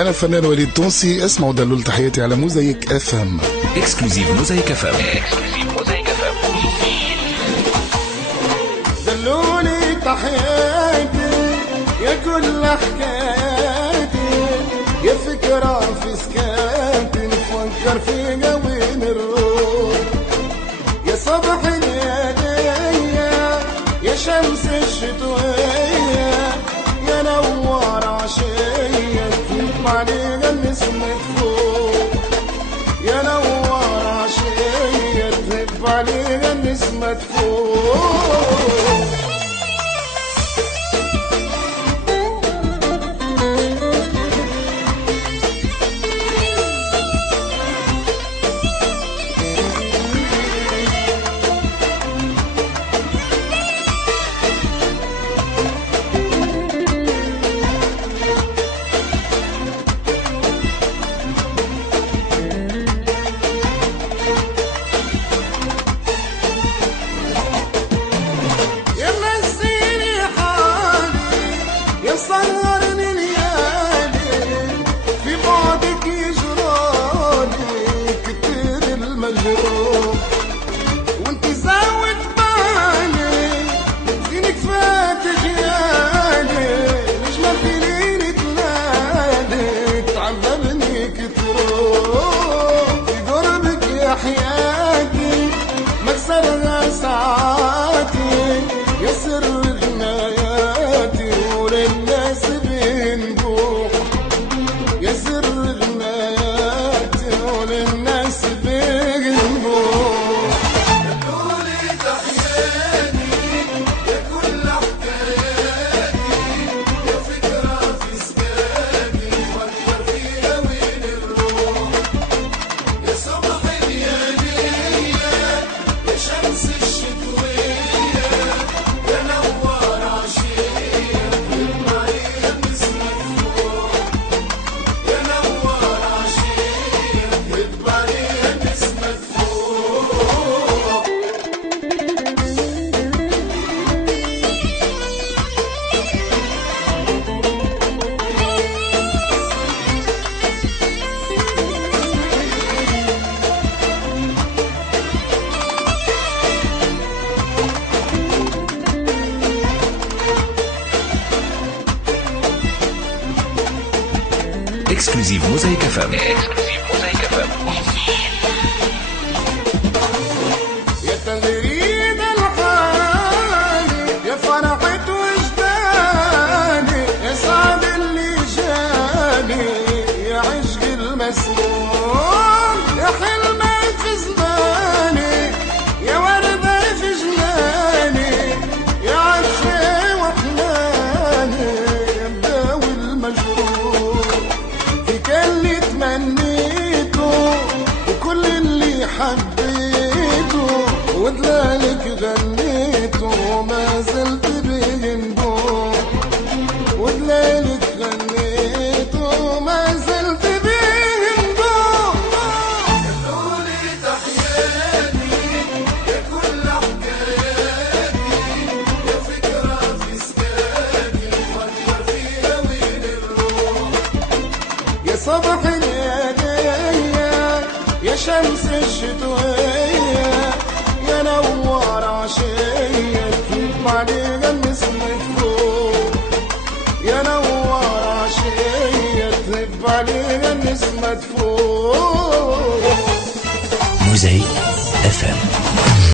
انا الفنان وليد تونسي. اسمعوا دلول تحياتي على موزايك اف ام. اكسكلوزيف موزايك اف ام. دلولي تحياتي يا كل حكايتي، يا فكرة في سكاتي نفكر في قوين الروح، يا صبح اليدية يا شمس الشتوية يا نوار عشية تطلع لي النسمة فوق، يا نوار عشية تطلع لي النسمة فوق. صغرني ليالي في بعدك يجرالي كتير المجروح، وانت زاوت بالي زينك فات جيالي، نجمة في ليلة تنادي تعذبني كتروح، في قربك يا حياتي مكسرها ساعاتي يا سر جناياتي وللناس بنبوح، يا سر جناياتي وللناس بنبوح. دلولي تحياتي يا كل حكاياتي، يا فكرة في سكاتي فكر في قوين الروح، يا صبح اليدية يا شمس الشتوية يا نوار عشية تطلع لي النسمة فوق، يا نوار عشية تطلع لي النسمة فوق. اكسكلوزيف موزايك اف ام. يا تغريد الحالي يا فرحة وجداني، يا سعد اللي جاني يا عشق المسموم، يا حلمي في زماني يا وردة في جناني، يا عطشي وحناني يا مداوي المجروح، في كل اللي تمنيته وكل اللي حبيته ودلالك غنيته ما زلت بينبوح، ودلالك غنيته ما زلت بينبوح. دلولي تحياتي يا كل حكاياتي، يا فكرة في سكاتي فكر في قوين الروح، يا صبح اليدية يا شمس الشتوية يا نوار عشية تطلع لي النسمة فوق، يا نوار عشية تطلع لي النسمة فوق.